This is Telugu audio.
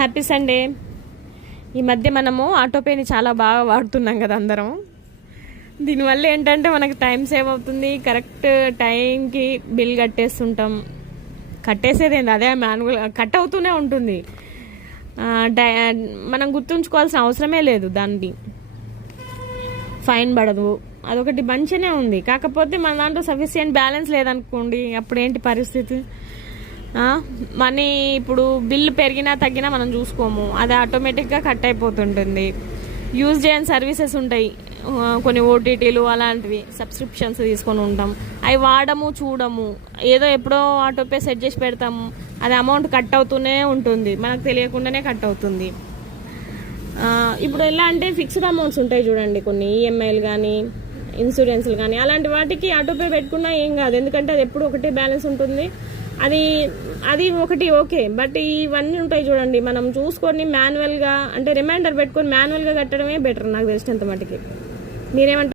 Happy Sunday. ఈ మధ్య మనము ఆటోపేని చాలా బాగా వాడుతున్నాం కదా అందరం. దీనివల్ల ఏంటంటే మనకి టైం సేవ్ అవుతుంది, కరెక్ట్ టైంకి బిల్ కట్టేస్తుంటాం. కట్టేసేది ఏంది, అదే మాన్యువల్ కట్ అవుతూనే ఉంటుంది. మనం గుర్తుంచుకోవాల్సిన అవసరమే లేదు, దాన్ని ఫైన్ పడదు. అదొకటి మంచిగానే ఉంది. కాకపోతే మన దాంట్లో సఫిషియెంట్ బ్యాలెన్స్ లేదనుకోండి, అప్పుడు ఏంటి పరిస్థితి? మనీ ఇప్పుడు బిల్లు పెరిగినా తగ్గినా మనం చూసుకోము, అది ఆటోమేటిక్గా కట్ అయిపోతుంటుంది. యూజ్ చేయని సర్వీసెస్ ఉంటాయి, కొన్ని ఓటీటీలు అలాంటివి సబ్స్క్రిప్షన్స్ తీసుకొని ఉంటాం. అవి వాడము, చూడము, ఏదో ఎప్పుడో ఆటోపే సెట్ చేసి పెడతాము, అది అమౌంట్ కట్ అవుతూనే ఉంటుంది, మనకు తెలియకుండానే కట్ అవుతుంది. ఇప్పుడు ఎలా అంటే ఫిక్స్డ్ అమౌంట్స్ ఉంటాయి చూడండి, కొన్ని ఈఎంఐలు కానీ ఇన్సూరెన్స్లు కానీ, అలాంటి వాటికి ఆటోపే పెట్టుకున్నా ఏం కాదు, ఎందుకంటే అది ఎప్పుడు ఒకటే బ్యాలెన్స్ ఉంటుంది. అది ఒకటి ఓకే. బట్ ఇవన్నీ ఉంటాయి చూడండి, మనం చూసుకొని మాన్యువల్గా అంటే రిమైండర్ పెట్టుకొని మాన్యువల్గా కట్టడమే బెటర్ నాకు తెలిసినంత మటుకి. మీరేమంటారు?